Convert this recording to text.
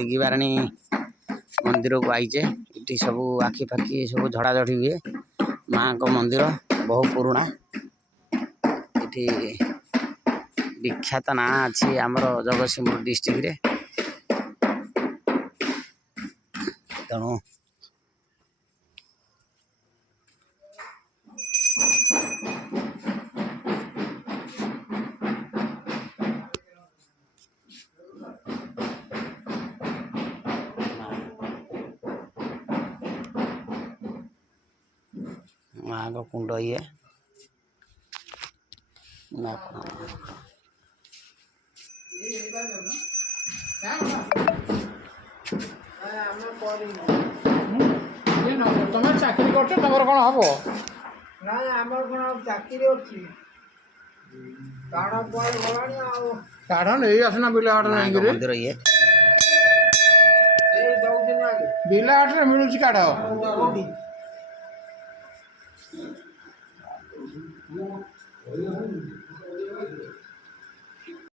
दिगी बाराणी मंदिर को आईचे ये सब आखि फाखि सब झड़ाझड़ी हुए माँ को मंदिर बहु पुराणा ये विख्यात ना अच्छी आमर जगतसिंहपुर डिस्ट्रिक्ट रे तेणु माँ का कुंड ये तुम चाकरी कर तुम कौन हम ना आमर कौन चाकरी अच्छी काढ़ नहीं आसना बिल हाट माँ का मंदिर ये बिल हाट मिलूँ काढ़